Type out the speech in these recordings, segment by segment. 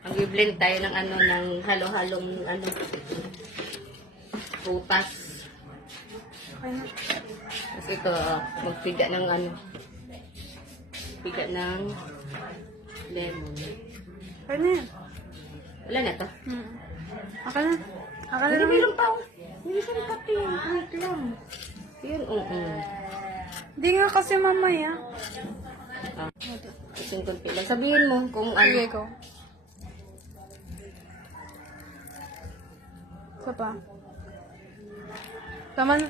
Mag-blend tayo ng ano, ng halo-halong ano, putas. Okay na. Tapos ito, magpiga ng ano, piga ng lemon. Okay na yan. Wala na to. Okay na. Okay na Hindi, naman. meron pa. Hindi siya pati. Wait lang. Yun, oo. Hindi nga kasi mamaya. Isang kunti lang. Sabihin mo kung ano. Sige ko. Isa pa. Tama na.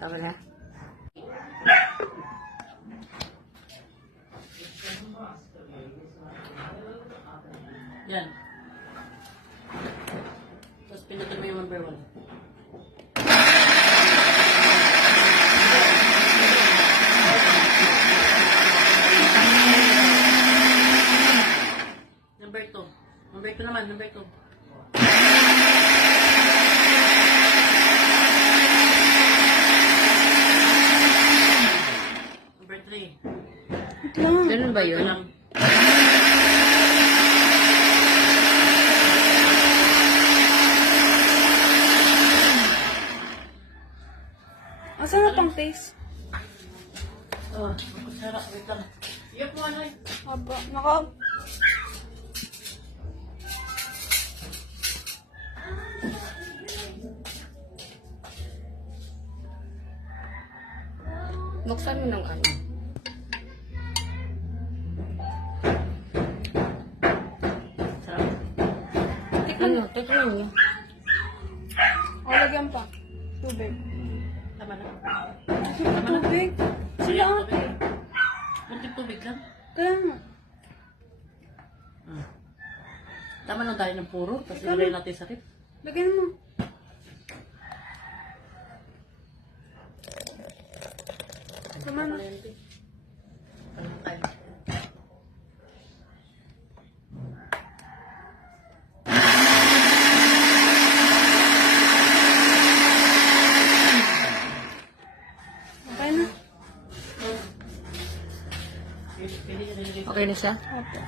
Tama na. Yan. Tapos pinutin mo yung number 1. Number 2. Number 2 naman, number 2. Number 3. Wait lang. Ganun ba yun? Lang. Asan na pang taste? Oh, sarap. Wait lang. Iyap mo ano eh. Aba, naka... Buksan mo ng ano. Sarap. Ano? Tikman niyo. O, lagyan pa. Tubig. Tama na. Tubig? Sila ate. Kunting tubig lang. Kaya nga. Tama lang tayo ng puro. Tapos ilagay natin sa rip. Lagyan mo. Tama na. Ano tayo? Okay na. Pili ka nilagay. Okay na siya? Opo.